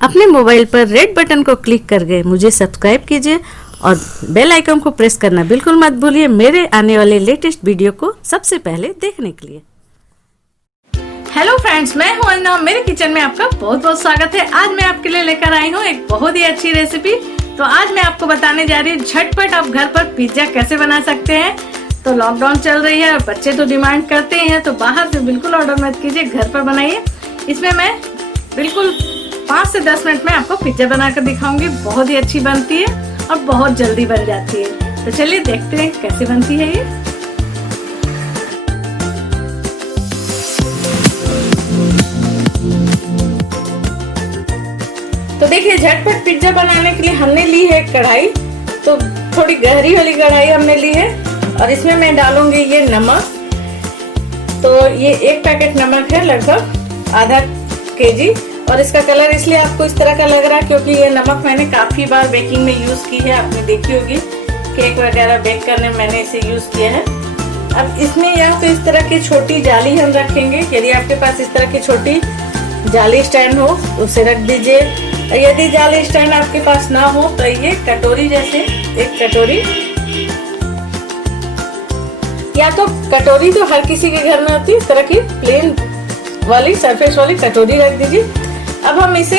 अपने मोबाइल पर red button को क्लिक करके मुझे सब्सक्राइब कीजिए और बेल आइकन को प्रेस करना बिल्कुल मत भूलिए मेरे आने वाले लेटेस्ट वीडियो को सबसे पहले देखने के लिए। हेलो फ्रेंड्स, मैं हूं अन्ना। मेरे किचन में आपका बहुत बहुत स्वागत है। आज मैं आपके लिए लेकर आई हूं एक बहुत ही अच्छी रेसिपी। तो आज मैं आपको बताने जा रही हूँ झटपट आप घर पर पिज्जा कैसे बना सकते हैं। तो लॉकडाउन चल रही है और बच्चे तो डिमांड करते हैं, तो बाहर से बिल्कुल ऑर्डर मत कीजिए, घर पर बनाइए। इसमें मैं बिल्कुल 5 से 10 मिनट में आपको पिज्जा बनाकर दिखाऊंगी। बहुत ही अच्छी बनती है और बहुत जल्दी बन जाती है। तो चलिए देखते हैं कैसे बनती है ये। तो देखिए, झटपट पिज्जा बनाने के लिए हमने ली है कढ़ाई। तो थोड़ी गहरी वाली कढ़ाई हमने ली है और इसमें मैं डालूंगी ये नमक। तो ये 1 पैकेट नमक है, लगभग आधा केजी। और इसका कलर इसलिए आपको इस तरह का लग रहा है क्योंकि ये नमक मैंने काफी बार बेकिंग में यूज की है। आपने देखी होगी केक वगैरह बेक करने में मैंने इसे यूज किया है। अब इसमें या तो इस तरह की छोटी जाली हम रखेंगे। यदि आपके पास इस तरह की छोटी जाली स्टैंड हो तो उसे रख दीजिए। यदि जाली स्टैंड आपके पास ना हो तो ये कटोरी जैसे एक कटोरी, या तो कटोरी तो हर किसी के घर में होती है, इस तरह की प्लेन वाली सरफेस वाली कटोरी रख दीजिए। अब हम इसे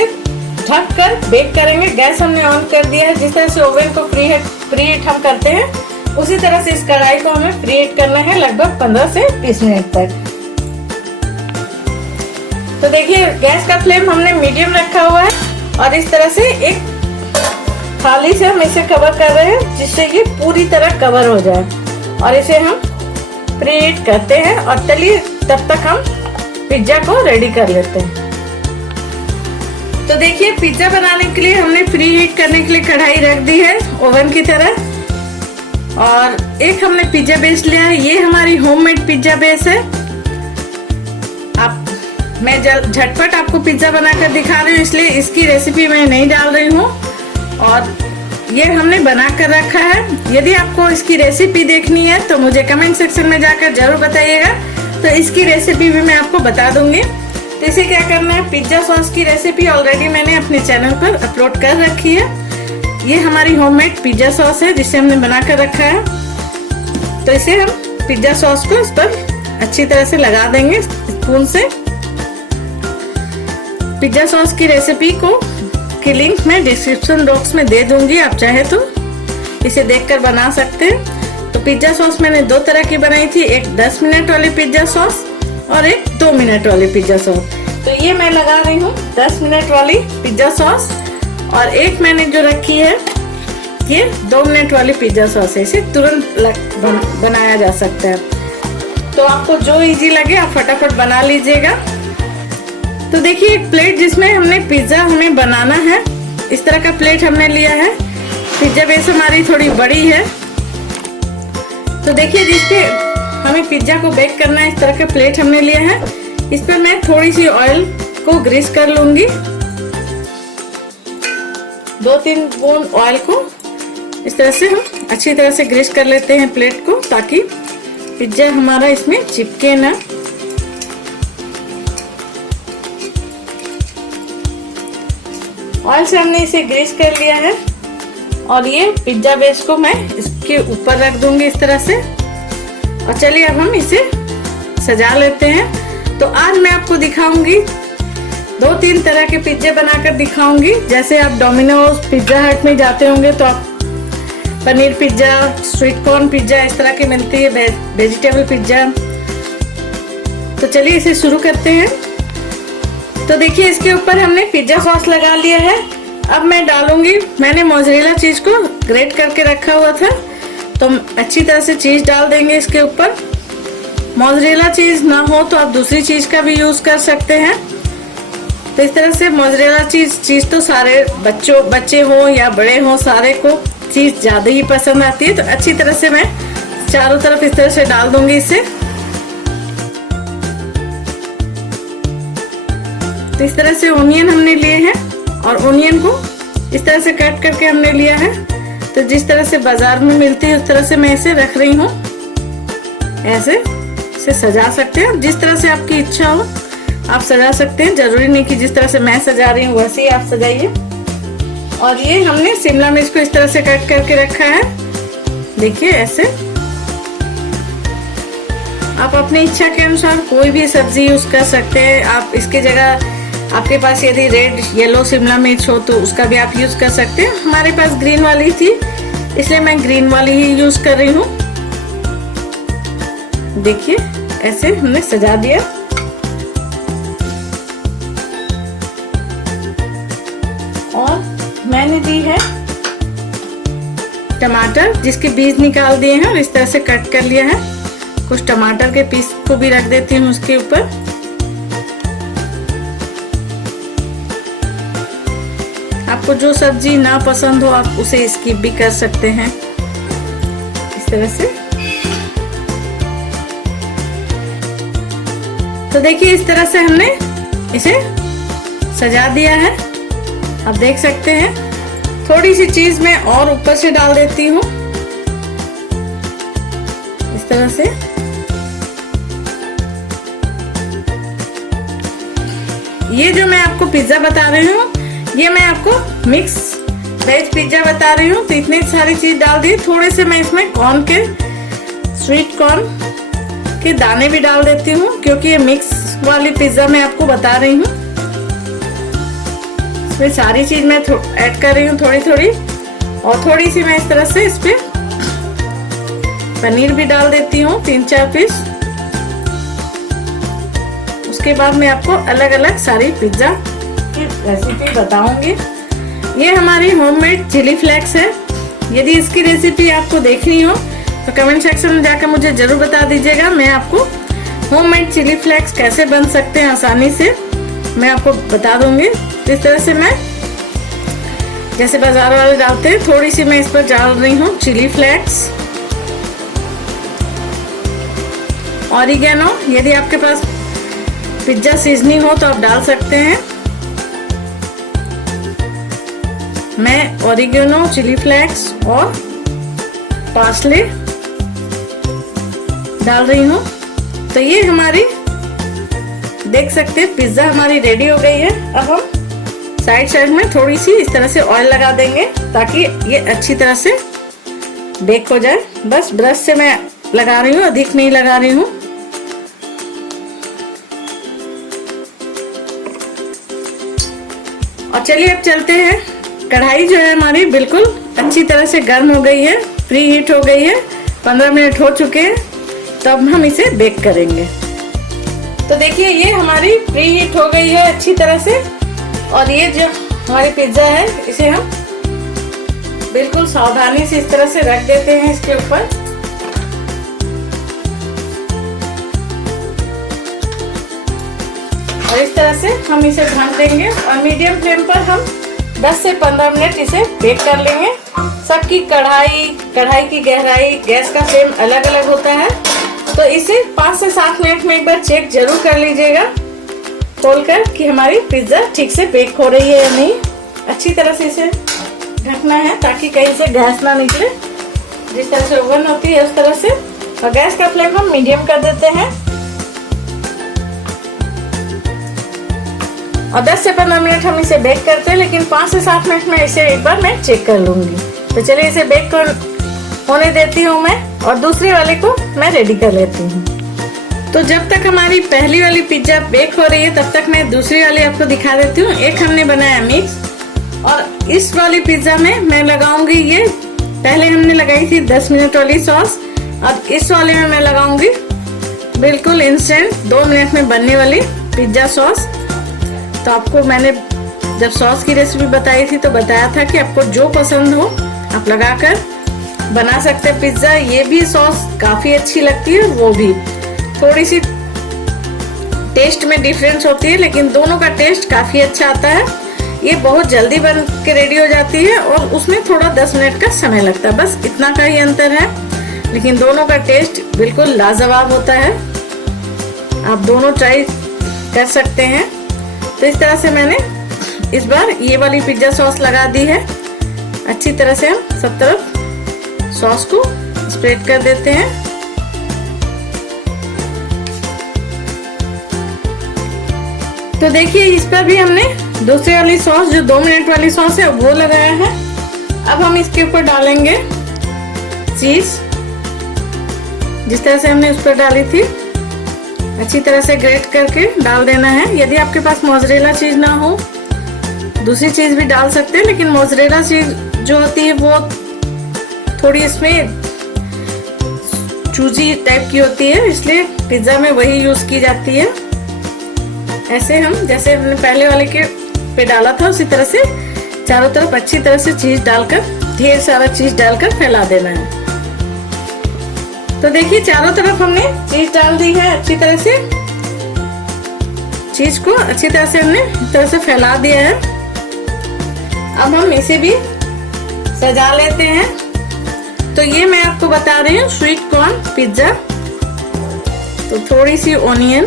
ढक कर बेक करेंगे। गैस हमने ऑन कर दिया है। जिस तरह से ओवन को प्रीहीट हम करते हैं उसी तरह से इस कढ़ाई को हमें प्रीहीट करना है, लगभग 15 से 20 मिनट तक। तो देखिए, गैस का फ्लेम हमने मीडियम रखा हुआ है और इस तरह से एक थाली से हम इसे कवर कर रहे हैं जिससे ये पूरी तरह कवर हो जाए। और इसे हम प्रीहीट करते हैं और चलिए तब तक हम पिज्जा को रेडी कर लेते हैं। तो देखिए, पिज्जा बनाने के लिए हमने प्री हीट करने के लिए कढ़ाई रख दी है ओवन की तरह। और एक हमने पिज्जा बेस लिया है। ये हमारी होममेड पिज्जा बेस है। मैं झटपट आपको पिज्जा बनाकर दिखा रही हूँ, इसलिए इसकी रेसिपी मैं नहीं डाल रही हूँ। और ये हमने बना कर रखा है। यदि आपको इसकी रेसिपी देखनी है तो मुझे कमेंट सेक्शन में जाकर जरूर बताइएगा, तो इसकी रेसिपी भी मैं आपको बता दूंगी। तो इसे क्या करना है, पिज्जा सॉस की रेसिपी ऑलरेडी मैंने अपने चैनल पर अपलोड कर रखी है। ये हमारी होममेड पिज्जा सॉस है जिसे हमने बना कर रखा है। तो इसे हम पिज्जा सॉस को इस पर अच्छी तरह से लगा देंगे स्पून से। पिज्जा सॉस की रेसिपी की लिंक मैं डिस्क्रिप्शन बॉक्स में दे दूंगी, आप चाहे तो इसे देखकर बना सकते हैं। तो पिज्जा सॉस मैंने 2 तरह की बनाई थी, एक 10 मिनट वाली पिज्जा सॉस और एक 2 मिनट वाली पिज्जा सॉस। तो ये मैं लगा रही हूँ 10 मिनट वाली पिज्जा सॉस और एक मैंने जो रखी है ये 2 मिनट वाली पिज्जा सॉस है। इसे तुरंत बनाया जा सकता है। तो आपको जो इजी लगे आप फटाफट बना लीजिएगा। तो देखिए, एक प्लेट जिसमें हमने पिज्जा हमें बनाना है, इस तरह का प्लेट हमने लिया है। पिज्जा बेस हमारी थोड़ी बड़ी है। तो देखिए, जिसपे हमें पिज्जा को बेक करना है, इस तरह का प्लेट हमने लिया है। इस पर मैं थोड़ी सी ऑयल को ग्रीस कर लूंगी। 2-3 बूंद ऑयल को इस तरह से हम अच्छी तरह से ग्रीस कर लेते हैं प्लेट को, ताकि पिज्जा हमारा इसमें चिपके ना। ऑयल से हमने इसे ग्रीस कर लिया है और ये पिज्जा बेस को मैं इसके ऊपर रख दूंगी इस तरह से। और चलिए अब हम इसे सजा लेते हैं। तो आज मैं आपको दिखाऊंगी 2-3 तरह के पिज्जे बनाकर दिखाऊंगी। जैसे आप डोमिनोज, पिज्जा हट में जाते होंगे तो आप paneer pizza, sweet corn pizza इस तरह की मिलती है, वेजिटेबल पिज्जा। तो चलिए इसे शुरू करते हैं। तो देखिए, इसके ऊपर हमने पिज्जा सॉस लगा लिया है। अब मैं डालूंगी, मैंने मोज़रेला चीज को ग्रेट करके रखा हुआ था, तो हम अच्छी तरह से चीज डाल देंगे इसके ऊपर। मोज़रेला चीज ना हो तो आप दूसरी चीज का भी यूज कर सकते हैं। तो इस तरह से मोज़रेला चीज तो सारे बच्चे हो या बड़े हो, सारे को चीज ज्यादा ही पसंद आती है। तो अच्छी तरह से मैं चारों तरफ इस तरह से डाल दूंगी इसे। तो इस तरह से ओनियन हमने लिए हैं और ओनियन को इस तरह से कट करके हमने लिया है। तो जिस तरह से बाजार में मिलती है उस तरह से मैं इसे रख रही हूँ। ऐसे इसे सजा सकते हैं जिस तरह से आपकी इच्छा हो। आप सजा सकते हैं, जरूरी नहीं कि जिस तरह से मैं सजा रही हूँ वैसे ही आप सजाइए। और ये हमने शिमला मिर्च को इस तरह से कट करके रखा है, देखिए ऐसे। आप अपनी इच्छा के अनुसार कोई भी सब्जी यूज कर सकते हैं। आप इसकी जगह आपके पास यदि रेड येलो शिमला मिर्च हो तो उसका भी आप यूज कर सकते हैं। हमारे पास ग्रीन वाली थी इसलिए मैं ग्रीन वाली ही यूज कर रही हूँ। देखिए ऐसे हमने सजा दिया। और मैंने दी है टमाटर, जिसके बीज निकाल दिए हैं और इस तरह से कट कर लिया है। कुछ टमाटर के पीस को भी रख देती हूँ उसके ऊपर। आपको जो सब्जी ना पसंद हो आप उसे स्किप भी कर सकते हैं इस तरह से। तो देखिए इस तरह से हमने इसे सजा दिया है। आप देख सकते हैं। थोड़ी सी चीज मैं और ऊपर से डाल देती हूँ इस तरह से। ये जो मैं आपको पिज्जा बता रही हूँ ये मैं आपको मिक्स वेज पिज्जा बता रही हूँ। तो इतनी सारी चीज डाल दी। थोड़े से मैं इसमें कॉर्न के, स्वीट कॉर्न के दाने भी डाल देती हूँ, क्योंकि ये मिक्स वाली पिज्जा मैं आपको बता रही हूँ। इसमें सारी चीज मैं ऐड कर रही हूँ थोड़ी थोड़ी। और थोड़ी सी मैं इस तरह से इस पे पनीर भी डाल देती हूँ, 3-4 पीस। उसके बाद मैं आपको अलग अलग सारी पिज्जा की रेसिपी बताऊंगी। ये हमारी होममेड चिली फ्लेक्स है। यदि इसकी रेसिपी आपको देखनी हो तो कमेंट सेक्शन में जाकर मुझे जरूर बता दीजिएगा। मैं आपको होममेड चिली फ्लेक्स कैसे बन सकते हैं आसानी से मैं आपको बता दूंगी। तो इस तरह से मैं जैसे बाजार वाले डालते हैं थोड़ी सी मैं इस पर डाल रही हूँ चिली फ्लेक्स। ऑरिगेनो, यदि आपके पास पिज्जा सीजनिंग हो तो आप डाल सकते हैं। मैं ऑरिगेनो, चिली फ्लेक्स और पार्सले डाल रही हूँ। तो ये हमारी देख सकते हैं पिज्जा हमारी रेडी हो गई है। अब हम साइड में थोड़ी सी इस तरह से ऑयल लगा देंगे ताकि ये अच्छी तरह से बेक हो जाए। बस ब्रश से मैं लगा रही हूँ, अधिक नहीं लगा रही हूँ। और चलिए अब चलते हैं। कढ़ाई जो है हमारी बिल्कुल अच्छी तरह से गर्म हो गई है, प्री हीट हो गई है। 15 मिनट हो चुके हैं। तो अब हम इसे बेक करेंगे। तो देखिए ये हमारी प्री हीट हो गई है अच्छी तरह से। और ये जो हमारी पिज्जा है इसे हम बिल्कुल सावधानी से इस तरह से रख देते हैं इसके ऊपर। और इस तरह से हम इसे ढक देंगे और मीडियम फ्लेम पर हम 10 से 15 मिनट इसे बेक कर लेंगे। सबकी कढ़ाई की गहराई, गैस का फ्लेम अलग अलग होता है। तो इसे 5 से 7 मिनट में एक बार चेक जरूर कर लीजिएगा खोलकर कि हमारी पिज्जा ठीक से बेक हो रही है या नहीं। अच्छी तरह से इसे ढकना है ताकि कहीं से गैस ना निकले। जिस तरह से ओवन होती है उस तरह से। और गैस का फ्लेम हम मीडियम कर देते हैं। और 10 से 15 मिनट हम इसे बेक करते हैं, लेकिन 5 से 7 मिनट में इसे एक बार मैं चेक कर लूंगी। तो चलिए इसे बेक होने देती हूँ मैं और दूसरी वाले को मैं रेडी कर लेती हूँ। तो जब तक हमारी पहली वाली पिज्जा बेक हो रही है तब तक मैं दूसरी वाली आपको दिखा देती हूँ। एक हमने बनाया मिक्स और इस वाली पिज्जा में मैं लगाऊंगी ये, पहले हमने लगाई थी 10 मिनट वाली सॉस और इस वाले में मैं लगाऊंगी बिल्कुल इंस्टेंट 2 मिनट में बनने वाली पिज्जा सॉस। तो आपको मैंने जब सॉस की रेसिपी बताई थी तो बताया था कि आपको जो पसंद हो आप लगाकर बना सकते हैं पिज्जा। ये भी सॉस काफी अच्छी लगती है, वो भी थोड़ी सी टेस्ट में डिफरेंस होती है लेकिन दोनों का टेस्ट काफी अच्छा आता है। ये बहुत जल्दी बन के रेडी हो जाती है और उसमें थोड़ा 10 मिनट का समय लगता है, बस इतना का ही अंतर है। लेकिन दोनों का टेस्ट बिल्कुल लाजवाब होता है। आप दोनों ट्राई कर सकते हैं। तो इस तरह से मैंने इस बार ये वाली पिज्जा सॉस लगा दी है। अच्छी तरह से हम सब तरफ सॉस को स्प्रेड कर देते हैं। तो देखिए इस पर भी हमने दूसरी वाली सॉस जो 2 मिनट वाली सॉस है वो लगाया है। अब हम इसके ऊपर डालेंगे चीज, जिस तरह से हमने उस पर डाली थी अच्छी तरह से ग्रेट करके डाल देना है। यदि आपके पास मोज़रेला चीज ना हो दूसरी चीज भी डाल सकते हैं, लेकिन मोज़रेला चीज जो होती है वो थोड़ी इसमें चूजी टाइप की होती है, इसलिए पिज्जा में वही यूज की जाती है। ऐसे हम जैसे हमने पहले वाले के पे डाला था उसी तरह से चारों तरफ अच्छी तरह से चीज डालकर, ढेर सारा चीज डालकर फैला देना है। तो देखिए चारों तरफ हमने चीज डाल दी है अच्छी तरह से, चीज को अच्छी तरह से हमने इस तरह से फैला दिया है। अब हम इसे भी सजा लेते हैं। तो ये मैं आपको बता रही हूँ स्वीट कॉर्न पिज्जा। तो थोड़ी सी ऑनियन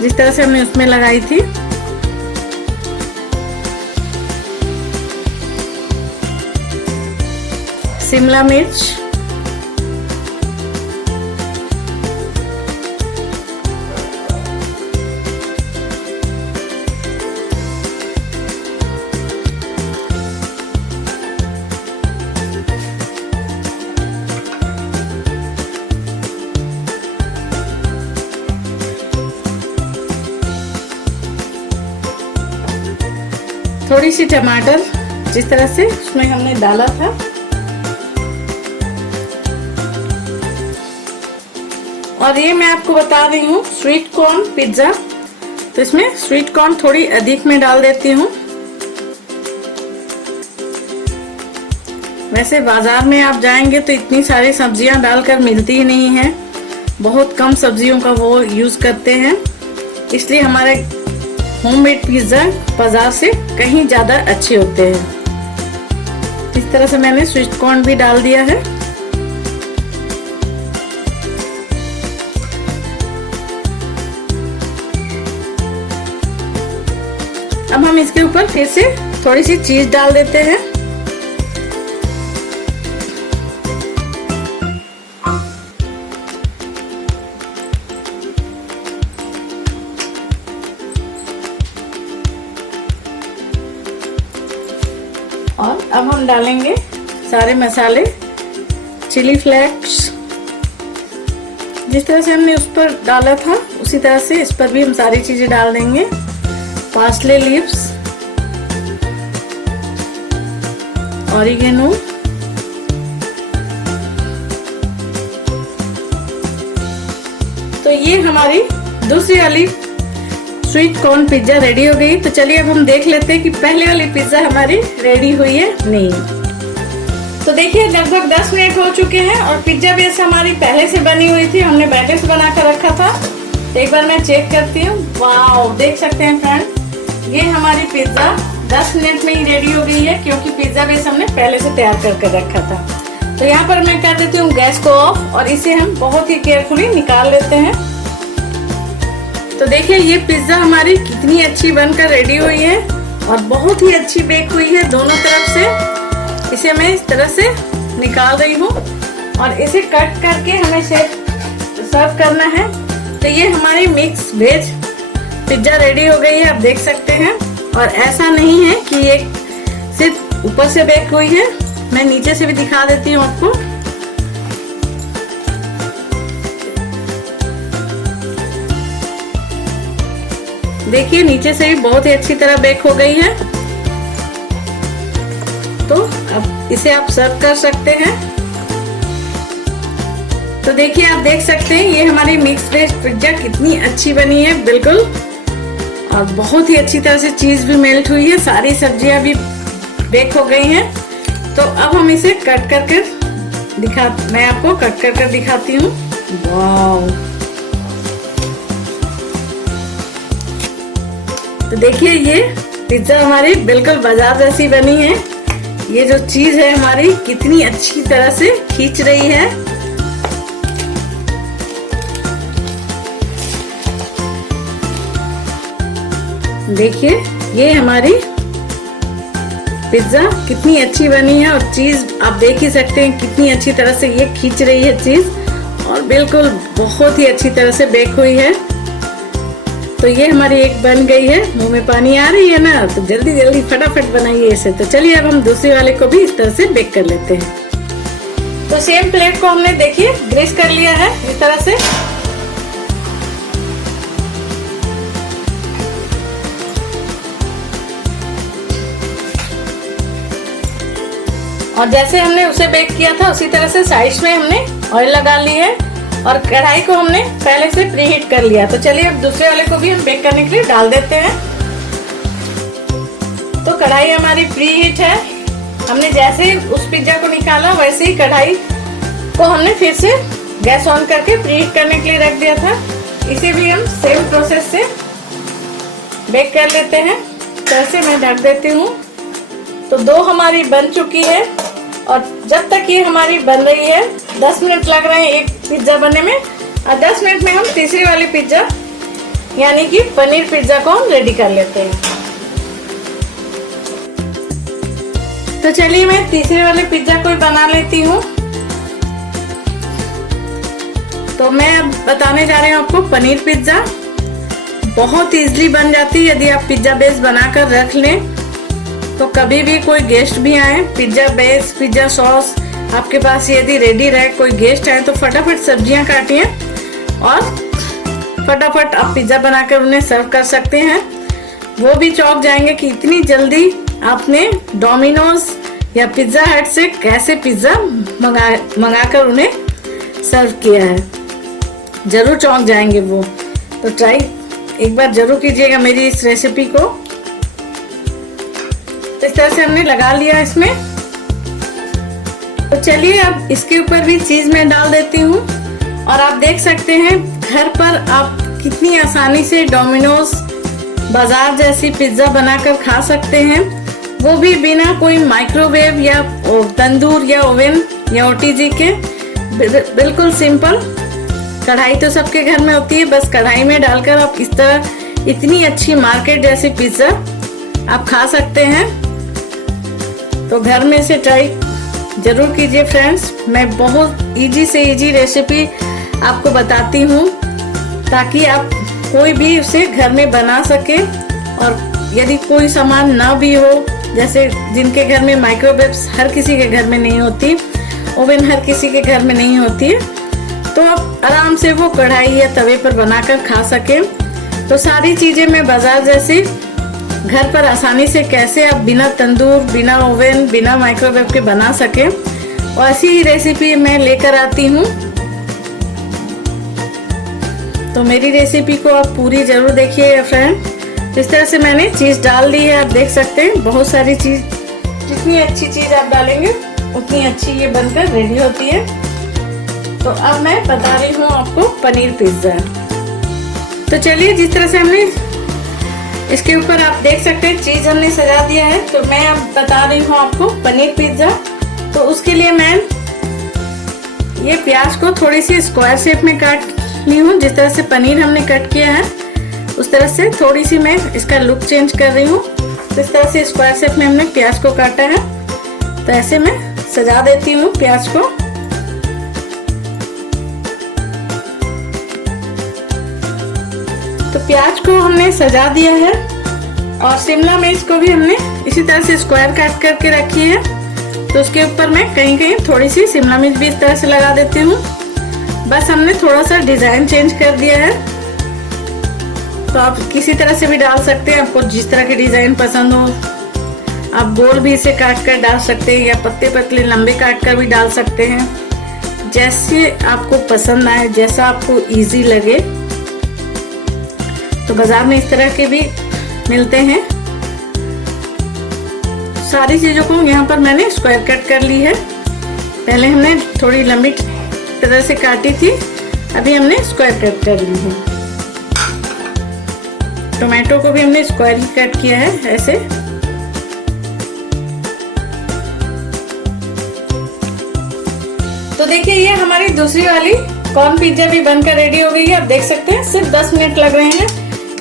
जिस तरह से हमने उसमें लगाई थी, शिमला मिर्च, थोड़ी सी टमाटर जिस तरह से उसमें हमने डाला था, और ये मैं आपको बता रही हूँ स्वीट कॉर्न पिज्जा। तो इसमें स्वीट कॉर्न थोड़ी अधिक में डाल देती हूँ। वैसे बाजार में आप जाएंगे तो इतनी सारी सब्जियां डालकर मिलती ही नहीं है, बहुत कम सब्जियों का वो यूज करते हैं, इसलिए हमारे होममेड पिज्जा बाजार से कहीं ज्यादा अच्छे होते हैं। इस तरह से मैंने स्वीट कॉर्न भी डाल दिया है। अब हम इसके ऊपर फिर से थोड़ी सी चीज डाल देते हैं। और अब हम डालेंगे सारे मसाले, चिली फ्लेक्स जिस तरह से हमने उस पर डाला था उसी तरह से इस पर भी हम सारी चीजें डाल देंगे। पार्सले लीव्स, ऑरिगेनो, तो ये हमारी दूसरी वाली स्वीट कॉर्न पिज्जा रेडी हो गई। तो चलिए अब हम देख लेते हैं कि पहले वाली पिज्जा हमारी रेडी हुई है नहीं। तो देखिए लगभग 10 मिनट हो चुके हैं और पिज्जा बेस हमारी पहले से बनी हुई थी, हमने बैटर से बना कर रखा था। तो एक बार मैं चेक करती हूँ। वाओ, देख सकते हैं फ्रेंड, ये हमारी पिज्जा 10 मिनट में ही रेडी हो गई है, क्योंकि पिज्जा बेस हमने पहले से तैयार कर रखा था। तो यहाँ पर मैं कर देती हूँ गैस को ऑफ और इसे हम बहुत ही केयरफुली निकाल लेते हैं। तो देखिए ये पिज्जा हमारी कितनी अच्छी बनकर रेडी हुई है और बहुत ही अच्छी बेक हुई है दोनों तरफ से। इसे मैं इस तरह से निकाल रही हूँ और इसे कट करके हमें सर्व करना है। तो ये हमारी मिक्स वेज पिज्जा रेडी हो गई है, आप देख सकते हैं। और ऐसा नहीं है कि ये सिर्फ ऊपर से बेक हुई है, मैं नीचे से भी दिखा देती हूँ आपको। देखिए नीचे से भी बहुत ही अच्छी तरह बेक हो गई है। तो अब इसे आप सर्व कर सकते हैं। तो देखिए आप देख सकते हैं ये हमारी मिक्स वेज पिज्जा कितनी अच्छी बनी है बिल्कुल, और बहुत ही अच्छी तरह से चीज भी मेल्ट हुई है, सारी सब्जियां भी बेक हो गई हैं। तो अब हम इसे कट करके मैं आपको कट कर दिखाती हूँ। वाव, तो देखिए ये पिज्जा हमारी बिल्कुल बाजार जैसी बनी है। ये जो चीज है हमारी कितनी अच्छी तरह से खींच रही है। देखिए ये हमारी पिज्जा कितनी अच्छी बनी है और चीज आप देख ही सकते हैं कितनी अच्छी तरह से ये खींच रही है चीज, और बिल्कुल बहुत ही अच्छी तरह से बेक हुई है। तो ये हमारी एक बन गई है। मुंह में पानी आ रही है ना, तो जल्दी जल्दी फटाफट बनाइए इसे। तो चलिए अब हम दूसरी वाले को भी इस तरह से बेक कर लेते हैं। तो सेम प्लेट को हमने देखिए ग्रीस कर लिया है इस तरह से। और जैसे हमने उसे बेक किया था उसी तरह से साइड में हमने ऑयल लगा ली है और कढ़ाई को हमने पहले से प्रीहीट कर लिया। तो चलिए अब दूसरे वाले को भी हम बेक करने के लिए डाल देते हैं। तो कढ़ाई हमारी प्रीहीट है। हमने जैसे उस पिज्जा को निकाला वैसे ही कढ़ाई को हमने फिर से गैस ऑन करके प्रीहीट करने के लिए रख दिया था। इसे भी हम सेम प्रोसेस से बेक कर लेते हैं। तो ऐसे मैं ढक देती हूँ। तो दो हमारी बन चुकी है और जब तक ये हमारी बन रही है 10 मिनट लग रहे हैं एक पिज्जा बनने में, और 10 मिनट में हम तीसरी वाली पिज्जा यानी कि पनीर पिज्जा को हम रेडी कर लेते हैं। तो चलिए मैं तीसरे वाले पिज्जा को ही बना लेती हूँ। तो मैं अब बताने जा रही हूँ आपको पनीर पिज्जा। बहुत इजीली बन जाती है यदि आप पिज्जा बेस बनाकर रख लें। तो कभी भी कोई गेस्ट भी आए, पिज्जा बेस पिज्जा सॉस आपके पास यदि रेडी रहे, कोई गेस्ट आए तो फटाफट सब्जियां काटिए और फटाफट आप पिज्जा बनाकर उन्हें सर्व कर सकते हैं। वो भी चौंक जाएंगे कि इतनी जल्दी आपने डोमिनोज या पिज्जा हट से कैसे पिज्जा मंगाकर उन्हें सर्व किया है। जरूर चौंक जाएंगे वो। तो ट्राई एक बार जरूर कीजिएगा मेरी इस रेसिपी को। तो इस तरह से हमने लगा लिया इसमें। तो चलिए अब इसके ऊपर भी चीज मैं डाल देती हूँ। और आप देख सकते हैं घर पर आप कितनी आसानी से डोमिनोज बाजार जैसी पिज्जा बनाकर खा सकते हैं, वो भी बिना कोई माइक्रोवेव या तंदूर या ओवन या ओटीजी के। बिल्कुल सिंपल। कढ़ाई तो सबके घर में होती है, बस कढ़ाई में डालकर आप इस तरह इतनी अच्छी मार्केट जैसी पिज्जा आप खा सकते हैं। तो घर में से ट्राई जरूर कीजिए फ्रेंड्स। मैं बहुत इजी से इजी रेसिपी आपको बताती हूँ ताकि आप कोई भी उसे घर में बना सके। और यदि कोई सामान ना भी हो, जैसे जिनके घर में माइक्रोवेव्स हर किसी के घर में नहीं होती, ओवन हर किसी के घर में नहीं होती है, तो आप आराम से वो कढ़ाई या तवे पर बनाकर खा सके। तो सारी चीजें मैं बाजार जैसी घर पर आसानी से कैसे आप बिना तंदूर, बिना ओवन, बिना माइक्रोवेव के बना सके, और ऐसी ही रेसिपी मैं लेकर आती हूँ। तो मेरी रेसिपी को आप पूरी जरूर देखिए फ्रेंड। इस तरह से मैंने चीज डाल दी है, आप देख सकते हैं। बहुत सारी चीज, जितनी अच्छी चीज आप डालेंगे उतनी अच्छी ये बनकर रेडी होती है। तो अब मैं बता रही हूँ आपको पनीर पिज्जा। तो चलिए जिस तरह से हमने इसके ऊपर आप देख सकते हैं चीज हमने सजा दिया है, तो मैं अब बता रही हूँ आपको पनीर पिज्जा। तो उसके लिए मैं ये प्याज को थोड़ी सी स्क्वायर शेप में काट ली हूँ। जिस तरह से पनीर हमने कट किया है उस तरह से थोड़ी सी मैं इसका लुक चेंज कर रही हूँ। तो इस तरह से स्क्वायर शेप में हमने प्याज को काटा है। तो ऐसे मैं सजा देती हूँ प्याज को। तो प्याज को हमने सजा दिया है और शिमला मिर्च को भी हमने इसी तरह से स्क्वायर काट करके रखी है। तो उसके ऊपर मैं कहीं कहीं थोड़ी सी शिमला मिर्च भी इस तरह से लगा देती हूँ। बस हमने थोड़ा सा डिजाइन चेंज कर दिया है। तो आप किसी तरह से भी डाल सकते हैं, आपको जिस तरह के डिजाइन पसंद हो। आप गोल भी इसे काट कर डाल सकते हैं या पत्ते पतले लंबे काट कर भी डाल सकते हैं, जैसे आपको पसंद आए, जैसा आपको इजी लगे। तो बाजार में इस तरह के भी मिलते हैं। सारी चीजों को यहाँ पर मैंने स्क्वायर कट कर ली है। पहले हमने थोड़ी लंबी तरह से काटी थी, अभी हमने स्क्वायर कट कर ली है। टोमेटो को भी हमने स्क्वायर ही कट किया है ऐसे। तो देखिए ये हमारी दूसरी वाली कॉर्न पिज्जा भी बनकर रेडी हो गई है। आप देख सकते हैं सिर्फ 10 मिनट लग रहे हैं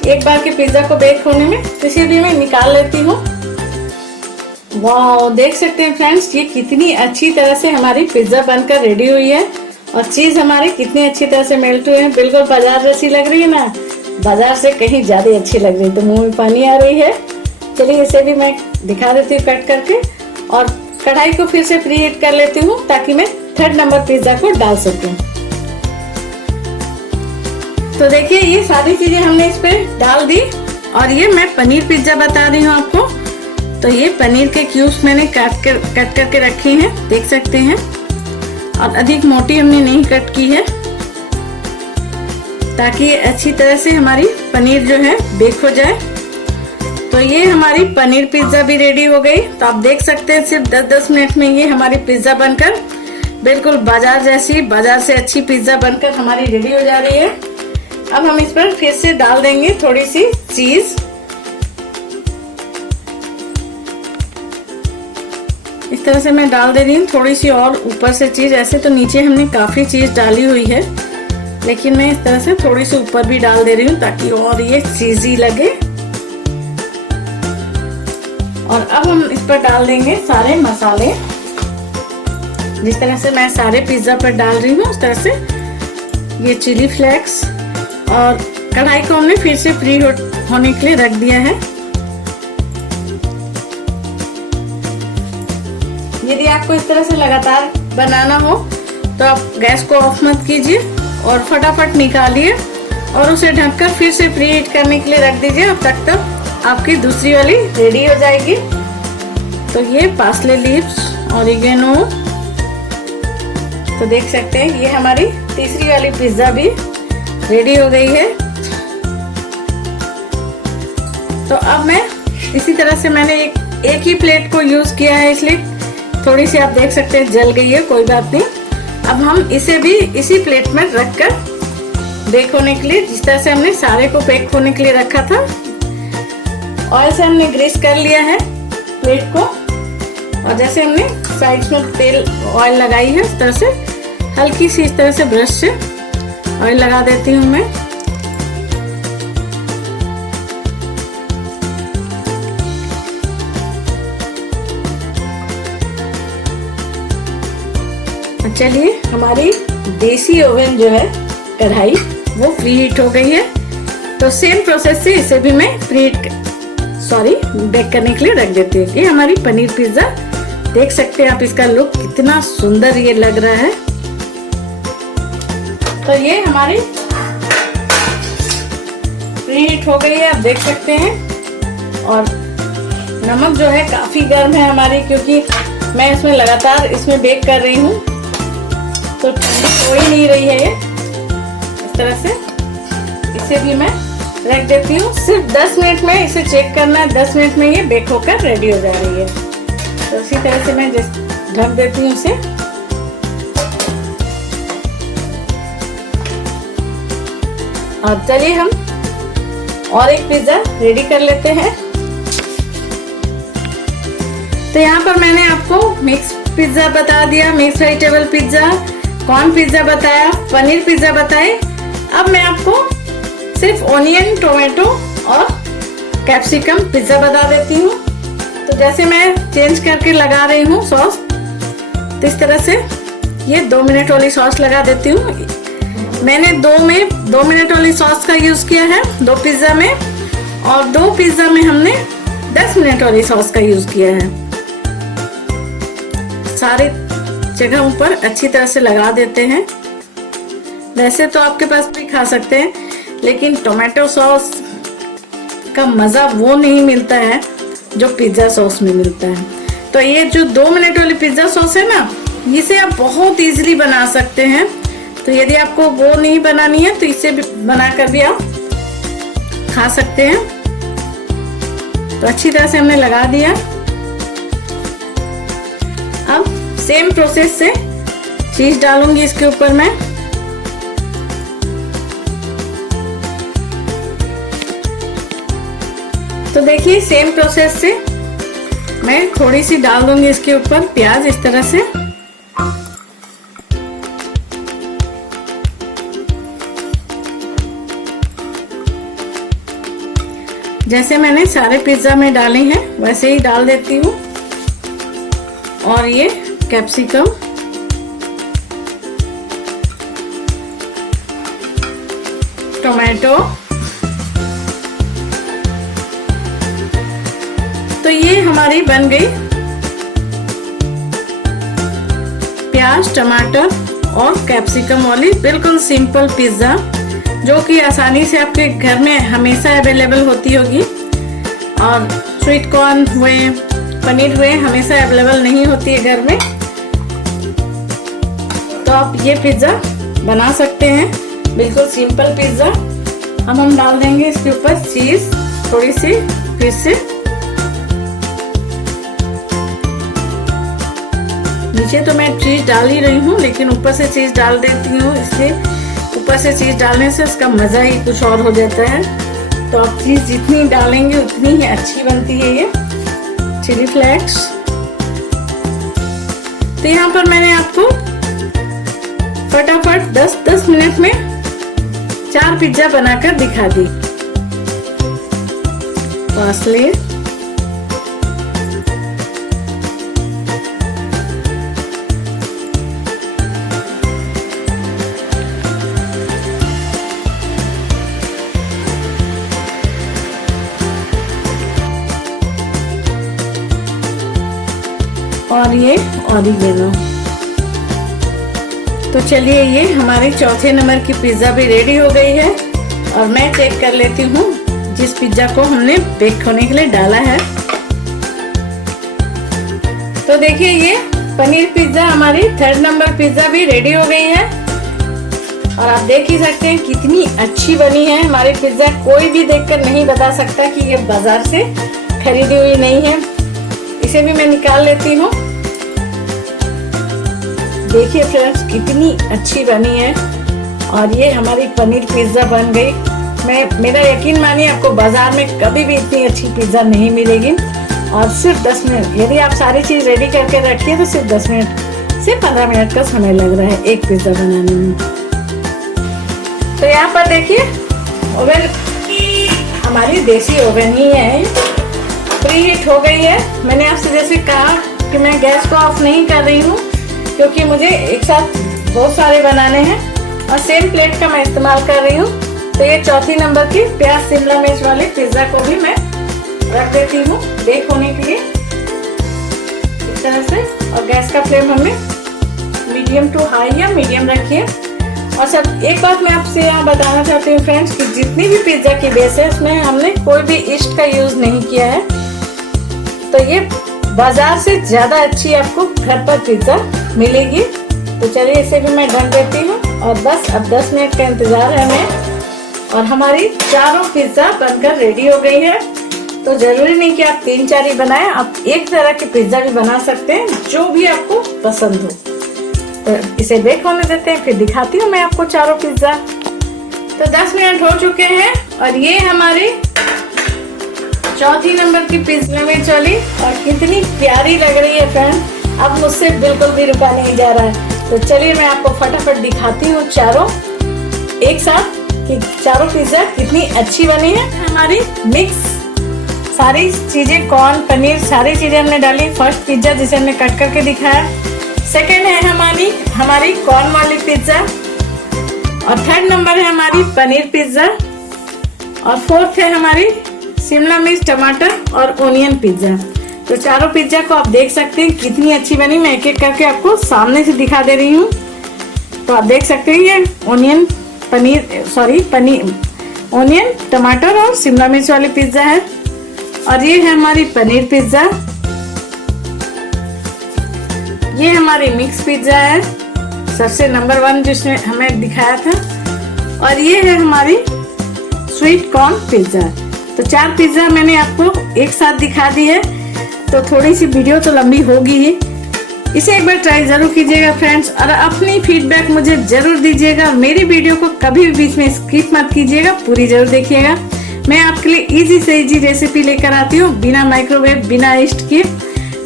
एक बार के पिज्जा को बेक होने में। इसे भी मैं निकाल लेती हूँ। वाह, देख सकते हैं फ्रेंड्स ये कितनी अच्छी तरह से हमारी पिज्जा बनकर रेडी हुई है और चीज हमारी कितनी अच्छी तरह से मेल्ट हुई है। बिल्कुल बाजार जैसी लग रही है ना। बाजार से कहीं ज्यादा अच्छी लग रही, तो मुंह में पानी आ रही है। चलिए इसे भी मैं दिखा देती हूँ कट करके, और कढ़ाई को फिर से प्री हीट कर लेती हूँ ताकि मैं 3rd नंबर पिज्जा को डाल सकूं। तो देखिए ये सारी चीजें हमने इस पे डाल दी, और ये मैं पनीर पिज्जा बता रही हूँ आपको। तो ये पनीर के क्यूब्स मैंने कट करके रखे हैं, देख सकते हैं, और अधिक मोटी हमने नहीं कट की है ताकि अच्छी तरह से हमारी पनीर जो है बेक हो जाए। तो ये हमारी पनीर पिज्जा भी रेडी हो गई। तो आप देख सकते हैं सिर्फ 10-10 मिनट में ये हमारी पिज्जा बनकर बिल्कुल बाजार जैसी, बाजार से अच्छी पिज्जा बनकर हमारी रेडी हो जा रही है। अब हम इस पर फिर से डाल देंगे थोड़ी सी चीज। इस तरह से मैं डाल दे रही हूँ थोड़ी सी और ऊपर से चीज। ऐसे तो नीचे हमने काफी चीज डाली हुई है, लेकिन मैं इस तरह से थोड़ी सी ऊपर भी डाल दे रही हूँ ताकि और ये चीजी लगे। और अब हम इस पर डाल देंगे सारे मसाले, जिस तरह से मैं सारे पिज्जा पर डाल रही हूँ उस तरह से। ये चिली फ्लेक्स, और कढ़ाई को हमने फिर से फ्री होने के लिए रख दिया है। यदि आपको इस तरह से लगातार बनाना हो तो आप गैस को ऑफ मत कीजिए और फटाफट निकालिए और उसे ढककर फिर से प्री हीट करने के लिए रख दीजिए। अब तक आपकी दूसरी वाली रेडी हो जाएगी। तो ये पार्सले लीव्स, ऑरिगेनो, तो देख सकते हैं ये हमारी तीसरी वाली पिज्जा भी रेडी हो गई है। तो अब मैं इसी तरह से मैंने एक ही प्लेट को यूज किया है, इसलिए थोड़ी सी आप देख सकते हैं जल गई है, कोई बात नहीं। अब हम इसे भी इसी प्लेट में रखकर बेक होने के लिए, जिस तरह से हमने सारे को बेक होने के लिए रखा था, ऑयल से हमने ग्रीस कर लिया है प्लेट को। और जैसे हमने साइड्स में तेल ऑयल लगाई है इस तरह से हल्की सी इस तरह से ब्रश से ऑयल लगा देती हूँ मैं। चलिए हमारी देसी ओवन जो है कढ़ाई वो प्री हीट हो गई है। तो सेम प्रोसेस से इसे भी मैं बेक करने के लिए रख देती हूँ। ये हमारी पनीर पिज्जा, देख सकते हैं आप इसका लुक कितना सुंदर ये लग रहा है। तो ये हमारी प्री हीट हो गई है, आप देख सकते हैं। और नमक जो है काफी गर्म है हमारी, क्योंकि मैं इसमें लगातार इसमें बेक कर रही हूँ, तो ठंडी हो ही नहीं रही है ये। इस तरह से इसे भी मैं रख देती हूँ। सिर्फ 10 मिनट में इसे चेक करना है, 10 मिनट में ये बेक होकर रेडी हो जा रही है। तो इसी तरह से मैं ढक देती हूँ इसे। और चलिए हम और एक पिज्जा रेडी कर लेते हैं। तो यहाँ पर मैंने आपको मिक्स पिज्जा बता दिया, mix vegetable pizza, corn pizza बताया, पनीर पिज्जा बताए। अब मैं आपको सिर्फ ऑनियन, टोमेटो और कैप्सिकम पिज्जा बता देती हूँ। तो जैसे मैं चेंज करके लगा रही हूँ सॉस, तो इस तरह से ये 2 मिनट वाली सॉस लगा देती हूँ। मैंने 2 मिनट वाली सॉस का यूज किया है 2 पिज्जा में, और 2 पिज्जा में हमने 10 मिनट वाली सॉस का यूज किया है। सारे जगहों पर अच्छी तरह से लगा देते हैं। वैसे तो आपके पास भी खा सकते हैं, लेकिन टोमेटो सॉस का मजा वो नहीं मिलता है जो पिज्जा सॉस में मिलता है। तो ये जो 2 मिनट वाली पिज्जा सॉस है ना, इसे आप बहुत इजीली बना सकते हैं। तो यदि आपको वो नहीं बनानी है तो इसे भी बनाकर भी आप खा सकते हैं। तो अच्छी तरह से हमने लगा दिया। अब सेम प्रोसेस से चीज डालूंगी इसके ऊपर मैं। तो देखिए सेम प्रोसेस से मैं थोड़ी सी डाल दूंगी इसके ऊपर प्याज, इस तरह से। जैसे मैंने सारे पिज्जा में डाले हैं वैसे ही डाल देती हूँ। और ये कैप्सिकम, टोमेटो, हमारी बन गई प्याज, टमाटर और कैप्सिकम वाली बिल्कुल सिंपल पिज्जा, जो कि आसानी से आपके घर में हमेशा अवेलेबल होती होगी। और स्वीट कॉर्न हुए, पनीर हुए, हमेशा अवेलेबल नहीं होती है घर में, तो आप ये पिज्जा बना सकते हैं। बिल्कुल सिंपल पिज्जा। अब हम डाल देंगे इसके ऊपर चीज थोड़ी सी फिर से। नीचे तो मैं चीज डाल ही रही हूँ, लेकिन ऊपर से चीज डाल देती हूँ, इसलिए ऊपर से चीज डालने से इसका मजा ही कुछ और हो जाता है। तो आप चीज जितनी डालेंगे उतनी ही अच्छी बनती है ये चिली फ्लेक्स। तो यहाँ पर मैंने आपको फटाफट 10-10 मिनट में 4 पिज्जा बनाकर दिखा दी। पार्सले, और ये ऑरिगेनो। तो चलिए, ये हमारी चौथे नंबर की पिज्जा भी रेडी हो गई है। और मैं चेक कर लेती हूँ जिस पिज्जा को हमने बेक होने के लिए डाला है। तो देखिए, ये पनीर पिज्जा हमारी 3rd नंबर पिज्जा भी रेडी हो गई है। और आप देख ही सकते हैं कितनी अच्छी बनी है हमारी पिज्जा। कोई भी देखकर नहीं बता सकता कि ये बाजार से खरीदी हुई नहीं है। इसे भी मैं निकाल लेती हूँ। देखिए फ्रेंड्स, कितनी अच्छी बनी है। और ये हमारी पनीर पिज्जा बन गई। मेरा यकीन मानिए, आपको बाजार में कभी भी इतनी अच्छी पिज्जा नहीं मिलेगी। और सिर्फ 10 मिनट, यदि आप सारी चीज रेडी करके रखिए तो सिर्फ 10 मिनट से 15 मिनट का समय लग रहा है एक पिज्जा बनाने में। तो यहाँ पर देखिए, ओवन हमारी देसी ओवन ही है, प्री हीट हो गई है। मैंने आपसे जैसे कहा कि मैं गैस को ऑफ नहीं कर रही हूँ, क्योंकि मुझे एक साथ बहुत सारे बनाने हैं और सेम प्लेट का मैं इस्तेमाल कर रही हूँ। तो ये चौथी नंबर की प्याज शिमला मिर्च वाले पिज्जा को भी मैं रख देती हूँ बेक होने के लिए इस तरह से। और गैस का फ्लेम हमें मीडियम टू हाई या मीडियम रखिए। और सब एक बात मैं आपसे यहाँ बताना चाहती हूँ फ्रेंड्स, कि जितनी भी पिज्जा की बेस है उसमें हमने कोई भी ईस्ट का यूज नहीं किया है। तो ये बाजार से ज्यादा अच्छी आपको घर पर पिज्जा मिलेगी। तो चलिए, इसे भी मैं ढक देती हूँ। और बस अब 10 मिनट का इंतजार है हमें। और हमारी चारों पिज्जा बनकर रेडी हो गई है। तो जरूरी नहीं कि आप 3-4 ही बनाएं, आप एक तरह की पिज्जा भी बना सकते हैं, जो भी आपको पसंद हो। तो इसे बेक होने देते हैं, फिर दिखाती हूँ मैं आपको चारों पिज्जा। तो 10 मिनट हो चुके हैं और ये हमारी चौथी नंबर की पिज्जा मिर्च वाली, और कितनी प्यारी लग रही है फ्रेंड। अब मुझसे बिल्कुल भी रुका नहीं जा रहा है। तो चलिए, मैं आपको फटाफट दिखाती हूँ चारों एक साथ कि चारों पिज्जा कितनी अच्छी बनी है। हमारी मिक्स सारी चीजें, कॉर्न, पनीर, सारी चीजें हमने डाली। फर्स्ट पिज्जा जिसे हमने कट करके दिखाया। सेकेंड है हमारी कॉर्न वाली पिज्जा। और 3rd नंबर है हमारी पनीर पिज्जा। और 4th है हमारी शिमला मिर्च, टमाटर और ओनियन पिज्जा। तो चारों पिज्जा को आप देख सकते हैं कितनी अच्छी बनी। मैं एक एक करके आपको सामने से दिखा दे रही हूँ। तो आप देख सकते हैं, ये ओनियन, टमाटर और शिमला मिर्च वाली पिज्जा है। और ये है हमारी पनीर पिज्जा। ये हमारी मिक्स पिज्जा है, सबसे नंबर 1 जिसने हमें दिखाया था। और ये है हमारी स्वीट कॉर्न पिज्जा। तो 4 पिज्जा मैंने आपको एक साथ दिखा दी है। तो थोड़ी सी वीडियो तो लंबी होगी ही। इसे एक बार ट्राई जरूर कीजिएगा फ्रेंड्स, और अपनी फीडबैक मुझे जरूर दीजिएगा। मेरी वीडियो को कभी भी बीच में स्किप मत कीजिएगा, पूरी जरूर देखिएगा। मैं आपके लिए इजी से इजी रेसिपी लेकर आती हूँ, बिना माइक्रोवेव, बिना ईस्ट के,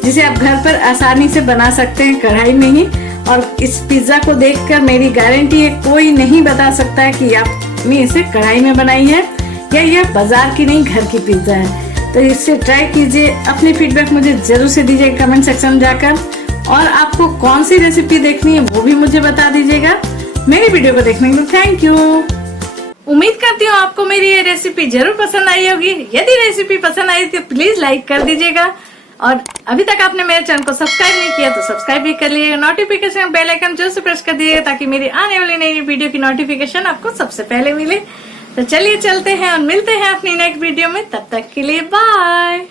जिसे आप घर पर आसानी से बना सकते हैं कढ़ाई में ही। और इस पिज्जा को देखकर मेरी गारंटी है, कोई नहीं बता सकता है कि आपने इसे कढ़ाई में बनाई है या यह बाजार की नहीं, घर की पिज्जा है। तो इसे ट्राई कीजिए, अपनी फीडबैक मुझे जरूर से दीजिए कमेंट सेक्शन में जाकर। और आपको कौन सी रेसिपी देखनी है वो भी मुझे बता दीजिएगा। मेरी वीडियो को देखने के लिए थैंक यू। उम्मीद करती हूँ आपको मेरी ये रेसिपी जरूर पसंद आई होगी। यदि रेसिपी पसंद आई तो प्लीज लाइक कर दीजिएगा। और अभी तक आपने मेरे चैनल को सब्सक्राइब नहीं किया तो सब्सक्राइब भी कर लीजिएगा, नोटिफिकेशन बेल आइकन जरूर से प्रेस कर दीजिएगा ताकि मेरी आने वाली नई वीडियो की नोटिफिकेशन आपको सबसे पहले मिले। तो चलिए चलते हैं और मिलते हैं अपनी नेक्स्ट वीडियो में, तब तक के लिए बाय।